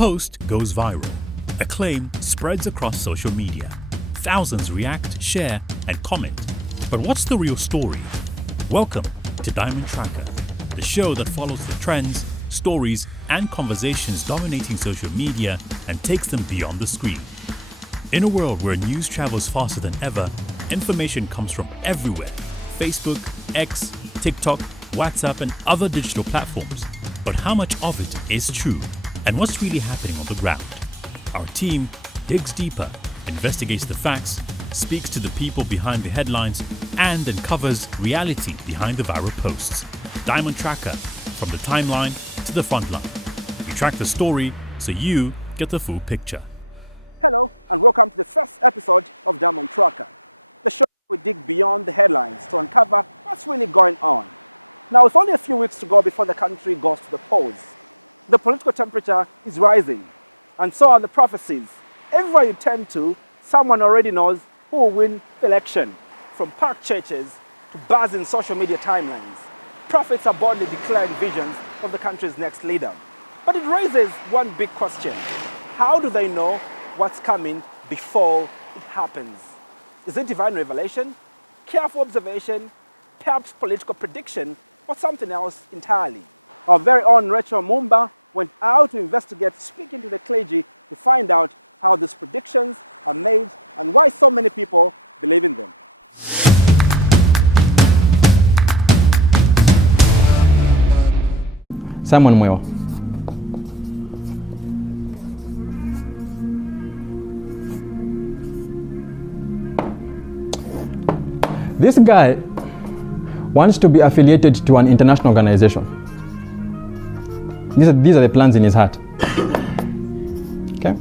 post goes viral. A claim spreads across social media. Thousands react, share, and comment. But what's the real story? Welcome to Diamond Tracker, the show that follows the trends, stories, and conversations dominating social media and takes them beyond the screen. In a world where news travels faster than ever, information comes from everywhere: Facebook, X, TikTok, WhatsApp, and other digital platforms. But how much of it is true? And what's really happening on the ground? Our team digs deeper, investigates the facts, speaks to the people behind the headlines, and uncovers reality behind the viral posts. Diamond Tracker, from the timeline to the frontline. We track the story so you get the full picture. Hello and welcome to the first episode of Diamond Tracker, the show where we dig beyond the headlines to uncover what's really going on. Now, it's only a few weeks to go before the country goes to the polls. The political temperature is rising, and so are the prophecies. Everywhere you turn to, someone already knows who will win the election. From park churches to buzzing social media timelines, prophets are boldly declaring visions of the country's next leader. But it raises one big question: how do they know what's coming before it happens? Is it divine revelation, careful observation, perhaps political prediction, or something else entirely? Our very own Rachel Mumba went out to investigate, speaking to the clergy to find out how these predictions are made and why so many people believe in them. Simon Mwewa. This guy wants to be affiliated to an international organization. These are the plans in his heart. Okay?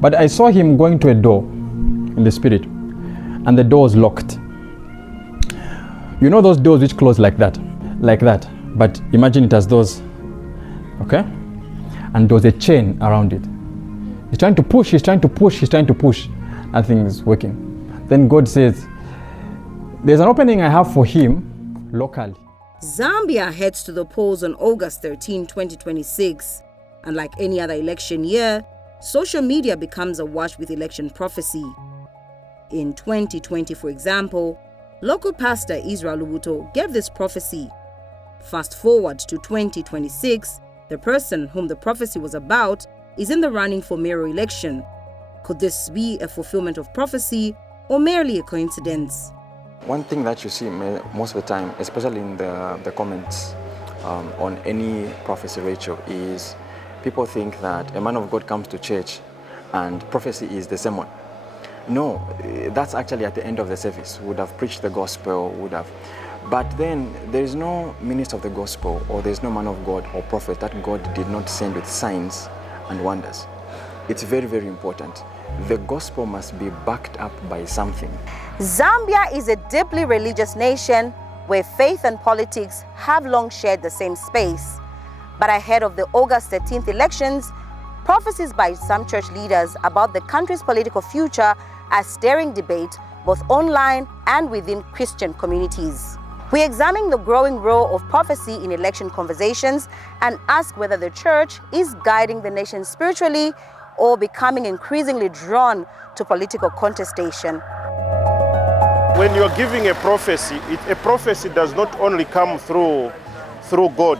But I saw him going to a door in the spirit, and the door was locked. You know those doors which close like that, but imagine it as those, okay? And there was a chain around it. He's trying to push, nothing is working. Then God says, there's an opening I have for him locally. Zambia heads to the polls on August 13, 2026. And like any other election year, social media becomes awash with election prophecy. In 2020, for example, local pastor Israel Lubuto gave this prophecy. Fast forward to 2026, the person whom the prophecy was about is in the running for mayoral election. Could this be a fulfillment of prophecy or merely a coincidence? One thing that you see most of the time, especially in the comments on any prophecy, Rachel, is people think that a man of God comes to church and prophecy is the sermon. No, that's actually at the end of the service. Would have preached the gospel, but then there is no minister of the gospel, or there is no man of God or prophet that God did not send with signs and wonders. It's very, very important. The gospel must be backed up by something. Zambia is a deeply religious nation where faith and politics have long shared the same space. But ahead of the August 13th elections, prophecies by some church leaders about the country's political future are stirring debate both online and within Christian communities. We examine the growing role of prophecy in election conversations and ask whether the church is guiding the nation spiritually or becoming increasingly drawn to political contestation. When you're giving a prophecy, a prophecy does not only come through God,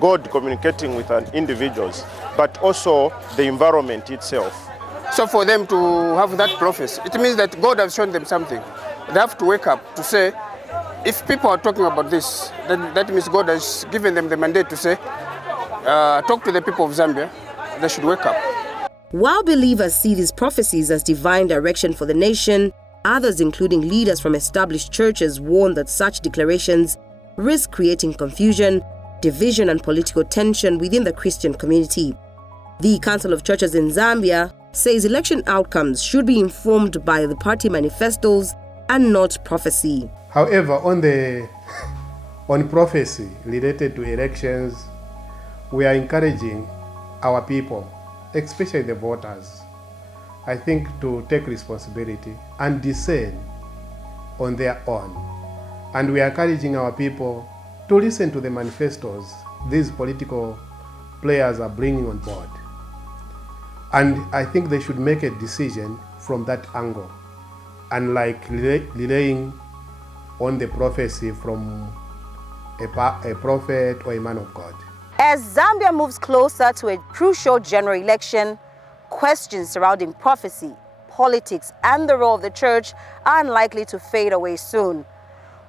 God communicating with individuals, but also the environment itself. So for them to have that prophecy, it means that God has shown them something. They have to wake up to say, if people are talking about this, then that means God has given them the mandate to say, talk to the people of Zambia, they should wake up. While believers see these prophecies as divine direction for the nation, others, including leaders from established churches, warn that such declarations risk creating confusion, division, and political tension within the Christian community. The Council of Churches in Zambia says election outcomes should be informed by the party manifestos and not prophecy. However, on prophecy related to elections, we are encouraging our people, especially the voters, I think, to take responsibility and discern on their own. And we are encouraging our people to listen to the manifestos these political players are bringing on board. And I think they should make a decision from that angle, unlike relying on the prophecy from a prophet or a man of God. As Zambia moves closer to a crucial general election, questions surrounding prophecy, politics, and the role of the church are unlikely to fade away soon.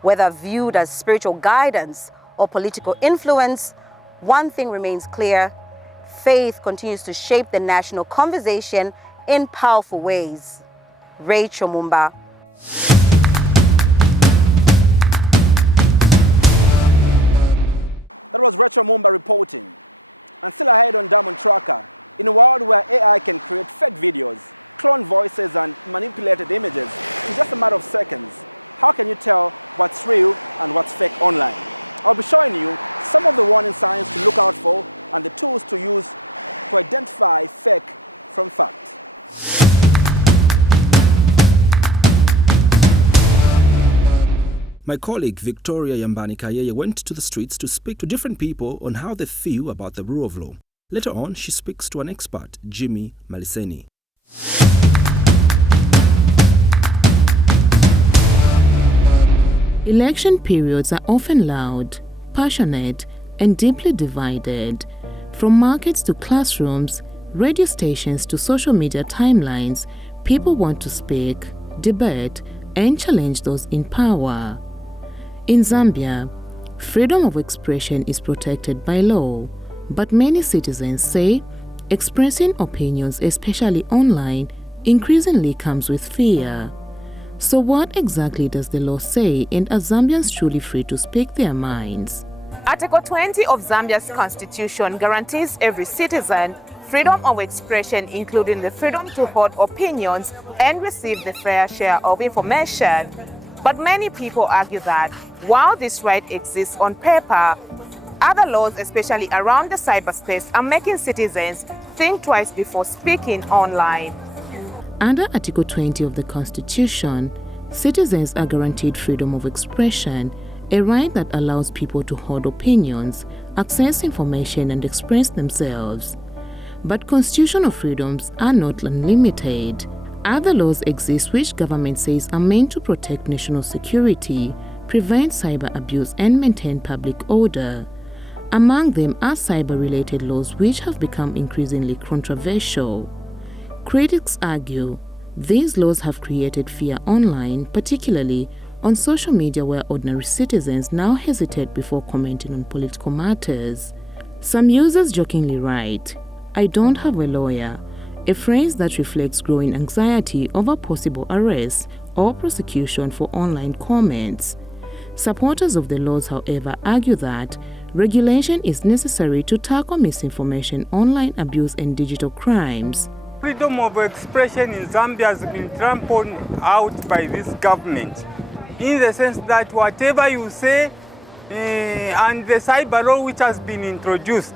Whether viewed as spiritual guidance or political influence, one thing remains clear: faith continues to shape the national conversation in powerful ways. Rachel Mumba. That was Rachel Mumba reporting. And still ahead on Diamond Tracker, in a world where AI can create fake videos, clone voices and manipulated images in just a matter of seconds, how can you tell what's real and what's fake online? I'll be showing you some of the warning signs to look out for and the tools to use to identify fake from fact. My colleague Victoria Yambani Kayeye went to the streets to speak to different people on how they feel about the rule of law. Later on, she speaks to an expert, Jimmy Maliseni. Election periods are often loud, passionate, and deeply divided. From markets to classrooms, radio stations to social media timelines, people want to speak, debate, and challenge those in power. In Zambia, freedom of expression is protected by law, but many citizens say expressing opinions, especially online, increasingly comes with fear. So what exactly does the law say, and are Zambians truly free to speak their minds? Article 20 of Zambia's constitution guarantees every citizen freedom of expression, including the freedom to hold opinions and receive the fair share of information. But many people argue that while this right exists on paper, other laws, especially around the cyberspace, are making citizens think twice before speaking online. Under Article 20 of the Constitution, citizens are guaranteed freedom of expression, a right that allows people to hold opinions, access information, and express themselves. But constitutional freedoms are not unlimited. Other laws exist which government says are meant to protect national security, prevent cyber abuse, and maintain public order. Among them are cyber-related laws which have become increasingly controversial. Critics argue these laws have created fear online, particularly on social media where ordinary citizens now hesitate before commenting on political matters. Some users jokingly write, "I don't have a lawyer," a phrase that reflects growing anxiety over possible arrest or prosecution for online comments. Supporters of the laws, however, argue that regulation is necessary to tackle misinformation, online abuse, and digital crimes. Freedom of expression in Zambia has been trampled out by this government, in the sense that whatever you say and the cyber law which has been introduced,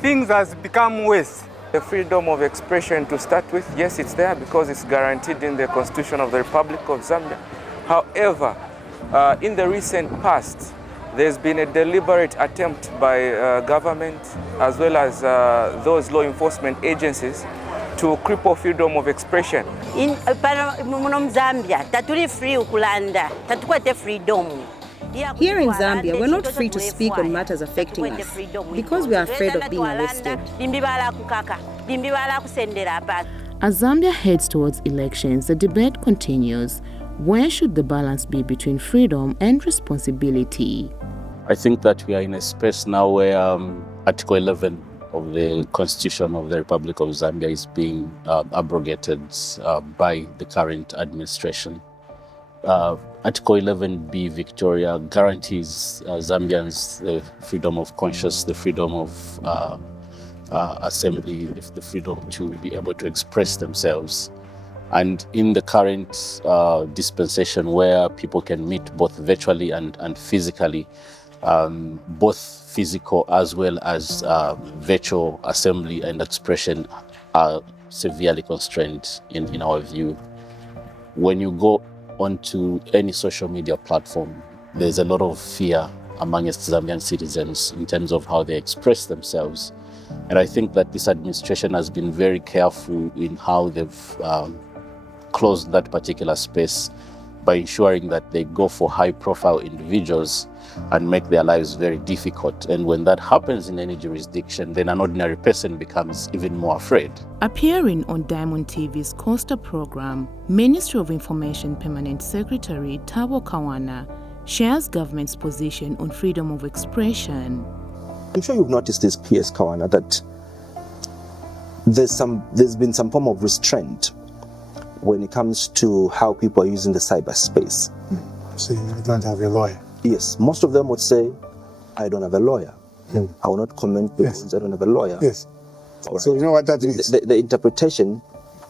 things has become worse. The freedom of expression, to start with, yes, it's there because it's guaranteed in the Constitution of the Republic of Zambia. However, in the recent past, there's been a deliberate attempt by government as well as those law enforcement agencies to cripple freedom of expression. In Zambia, tatuli free ukulanda, tatukwete freedom. Here in Zambia, we're not free to speak on matters affecting us because we are afraid of being arrested. As Zambia heads towards elections, the debate continues. Where should the balance be between freedom and responsibility? I think that we are in a space now where Article 11 of the Constitution of the Republic of Zambia is being abrogated by the current administration. Article 11B, Victoria, guarantees Zambians the freedom of conscience, the freedom of assembly, the freedom to be able to express themselves. And in the current dispensation where people can meet both virtually and physically, both physical as well as virtual assembly and expression are severely constrained in our view. When you go onto any social media platform, there's a lot of fear amongst Zambian citizens in terms of how they express themselves. And I think that this administration has been very careful in how they've closed that particular space by ensuring that they go for high-profile individuals and make their lives very difficult. And when that happens in any jurisdiction, then an ordinary person becomes even more afraid. Appearing on Diamond TV's Costa program, Ministry of Information Permanent Secretary Tabo Kawana shares government's position on freedom of expression. I'm sure you've noticed this, P.S. Kawana, that there's been some form of restraint when it comes to how people are using the cyberspace. So you don't have a lawyer? Yes, most of them would say, I don't have a lawyer. I will not comment because I don't have a lawyer. Yes. All right. So you know what that means? The interpretation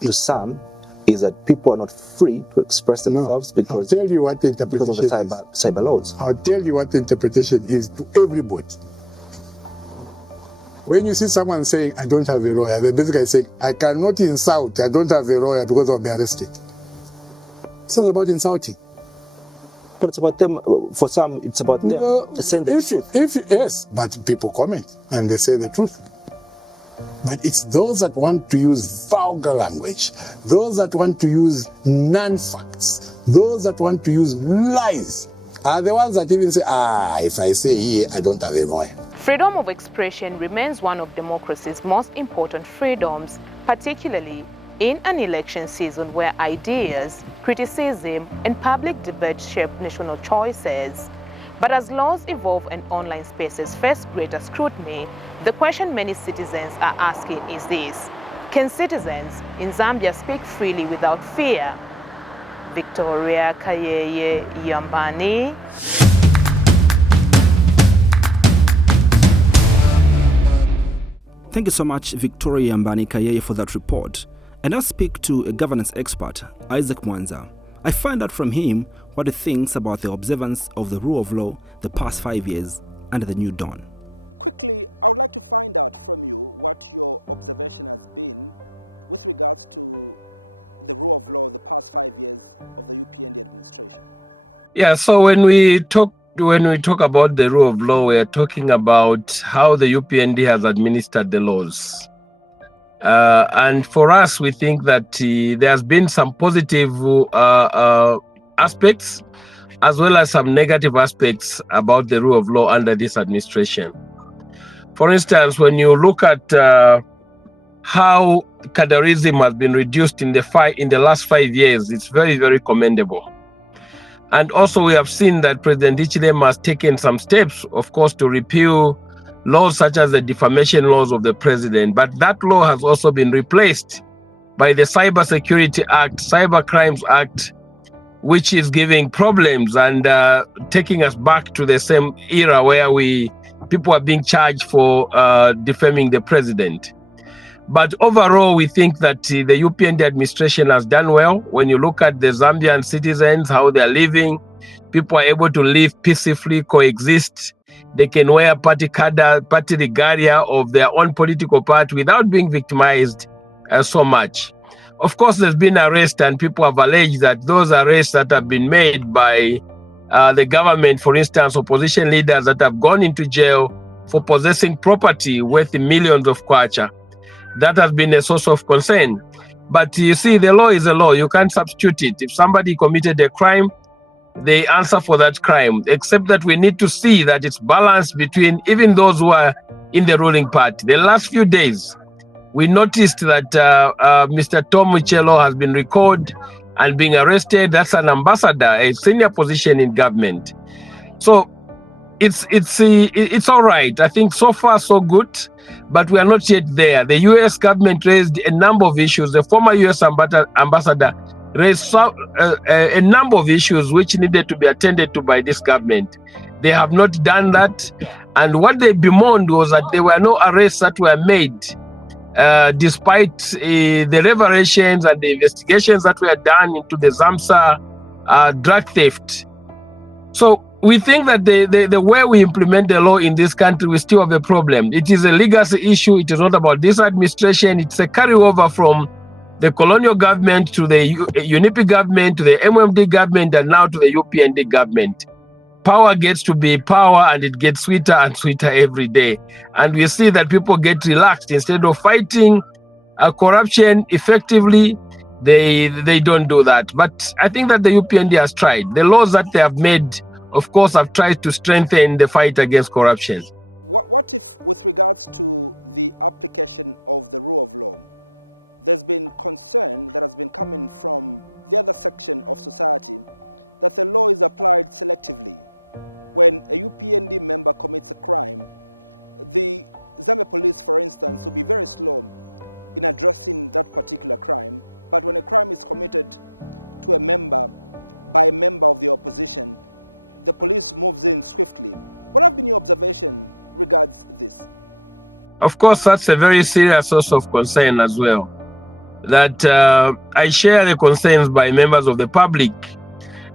to some is that people are not free to express themselves because, I'll tell you what the interpretation because of the cyber laws. I'll tell you what the interpretation is to everybody. When you see someone saying, I don't have a lawyer, they're basically saying, I cannot insult, I don't have a lawyer because I'll be arrested. It's not about insulting. But it's about them, for some, it's about them saying the truth. Yes, but people comment and they say the truth. But it's those that want to use vulgar language, those that want to use non-facts, those that want to use lies, are the ones that even say, if I say here, I don't have a lawyer. Freedom of expression remains one of democracy's most important freedoms, particularly in an election season where ideas, criticism, and public debate shape national choices. But as laws evolve and online spaces face greater scrutiny, the question many citizens are asking is this: can citizens in Zambia speak freely without fear? Victoria Kayeye Yambani. Thank you so much, Victoria Yambani Kayeye, for that report. And I speak to a governance expert, Andrew Mwansa. I find out from him what he thinks about the observance of the rule of law the past 5 years under the new dawn. Quickly, I would like to find out from you what your observation has been with regards to the rule of law the past 5 years of the UPND administration. Yeah, so when we talk about the rule of law, we are talking about how the UPND has administered the laws. And for us, we think that there has been some positive aspects as well as some negative aspects about the rule of law under this administration. For instance, when you look at how cadreism has been reduced in the last 5 years, it's very, very commendable. And also we have seen that President Hichilema has taken some steps, of course, to repeal laws such as the defamation laws of the president. But that law has also been replaced by the Cyber Security Act, Cyber Crimes Act, which is giving problems and taking us back to the same era where people are being charged for defaming the president. But overall, we think that the UPND administration has done well. When you look at the Zambian citizens, how they're living, people are able to live peacefully, coexist. They can wear party regalia of their own political party without being victimized so much. Of course, there's been arrests, and people have alleged that those arrests that have been made by the government, for instance, opposition leaders that have gone into jail for possessing property worth millions of kwacha, that has been a source of concern. But you see, the law is a law. You can't substitute it. If somebody committed a crime, they answer for that crime, except that we need to see that it's balanced between even those who are in the ruling party. The last few days, we noticed that Mr. Tom Muchelo has been recalled and being arrested. That's an ambassador, a senior position in government. So it's all right. I think so far so good, but we are not yet there. The U.S. government raised a number of issues. The former U.S. ambassador raised a number of issues which needed to be attended to by this government. They have not done that. And what they bemoaned was that there were no arrests that were made, despite the revelations and the investigations that were done into the Zamsa drug theft. So we think that the way we implement the law in this country, we still have a problem. It is a legacy issue. It is not about this administration. It's a carryover from the colonial government to the UNIP government, to the MMD government, and now to the UPND government. power gets to be power, and it gets sweeter and sweeter every day. And we see that people get relaxed. Instead of fighting corruption effectively, they don't do that. But I think that the UPND has tried. The laws that they have made, of course, have tried to strengthen the fight against corruption. What if, with regards to the application of the rule of law, there's been concern that has been coming from the other section of society that the law is applied selectively? When a UPND member commits a crime, the Zambia police, for instance, will be very slow in addressing that particular crime. But when a crime is committed to a member by a member of the opposition, the police moves in swiftly. What have been your observation regards this? Of course, that's a very serious source of concern as well. That I share the concerns by members of the public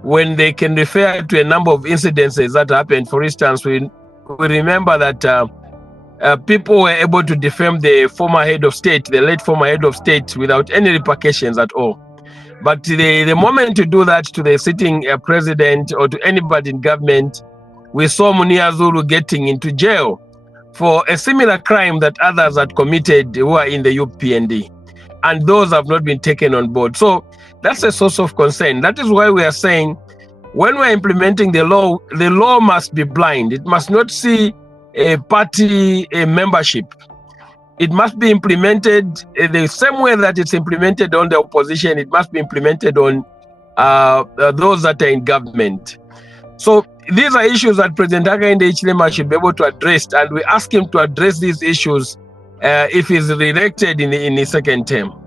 when they can refer to a number of incidences that happened. For instance, we remember that people were able to defame the former head of state, the late former head of state, without any repercussions at all. But the moment to do that to the sitting president or to anybody in government, we saw Munia Zulu getting into jail for a similar crime that others had committed who are in the UPND. And those have not been taken on board. So that's a source of concern. That is why we are saying when we're implementing the law must be blind. It must not see a party membership. It must be implemented the same way that it's implemented on the opposition. It must be implemented on those that are in government. So these are issues that President Hakainde Hichilema should be able to address, and we ask him to address these issues if he's re-elected in his second term.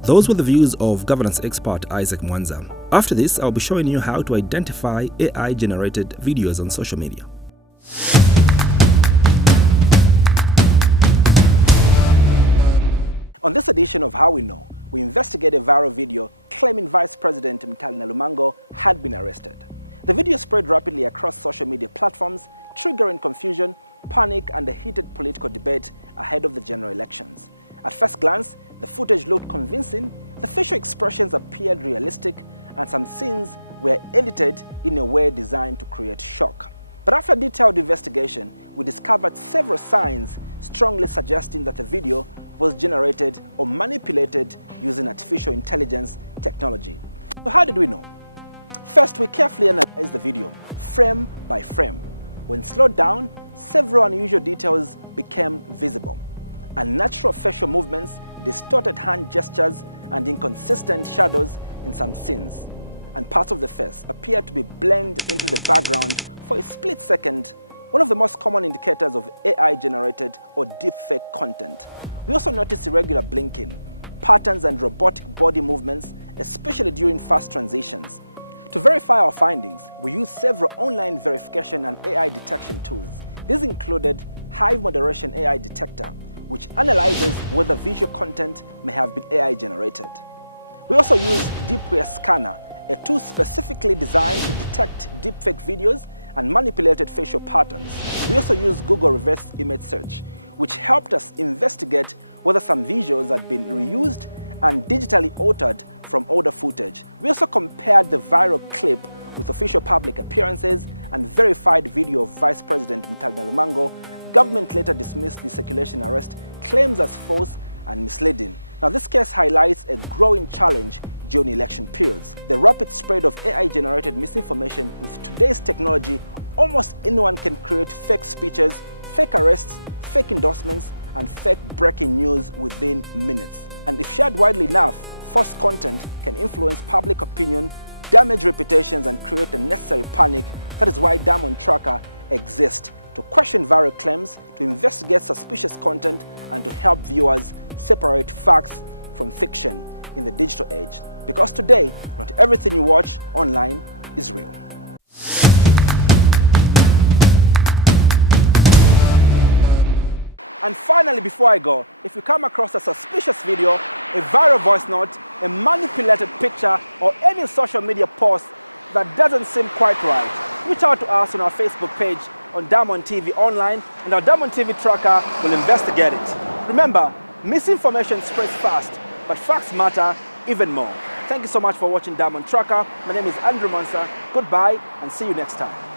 Those were the views of governance expert Isaac Mwansa. After this, I'll be showing you how to identify AI-generated videos on social media. On this edition of How We Know, we investigate a viral video claiming Vice President Mtali Nalumango had been arrested. The video spread rapidly across social media platforms, triggering confusion, panic, and a heated political debate ahead of the general elections. At first glance, the footage looked convincing, the facial expressions appeared realistic, and some scenes were edited in a way designed to create shock. But after detailed investigation, we discovered several signs strongly suggesting that the video was generated or manipulated using artificial intelligence technology. So how did we know? First, we carefully analyzed the video, frame by frame. When slowed down, several unusual details became visible. Unnatural facial movements, distorted hand gestures, and inconsistent shadows in some scenes. And parts of the face appeared to be blended into the background for a split second, one of the most common indicators of AI-generated or deepfake content. We also noticed irregular blinking, patterns, and robotic body movements, especially during fast transitions. To verify our findings, we used several online verification and AI detection tools. These included Hive Moderation AI Detector, which analyzes whether visual content may have been AI generated. We also used Deepware Scanner, a tool specifically designed to detect deepfake videos and manipulated facial patterns. We also used Google Reverse Image Search, which helped us investigate whether some visuals had been reused and digitally altered from older footage. We also compared the viral clip with official public appearances and verified video of Vice President Mtali Nalumango. Government later dismissed the circulation arrest claims as false and misleading. Now, this case highlights a growing challenge during election periods. The rapid spread of AI-generated misinformation. With today's technology, almost anyone can create fake speeches, fake arrests, fake endorsements, and fake breaking news within minutes. And if shared widely enough, false content can influence public opinion, damage reputations, and create unnecessary panic. That is why Diamond Tracker exists, to question viral claims, to investigate suspicious content, and to help viewers separate facts from fiction in the digital age. Because today, not everything you watch online is real. And finally, before I go, if you come across a suspicious video, a viral voice note, a manipulated picture, or any social media post that doesn't seem quite right, reach out to us on our Facebook page on Diamond TV Online, and our Diamond TV tracker will investigate it. Remember, misinformation spreads fast, but facts matter even more. Thank you so much for watching Diamond Tracker. My name is Andrew Mwansa. Goodbye, and see you next time.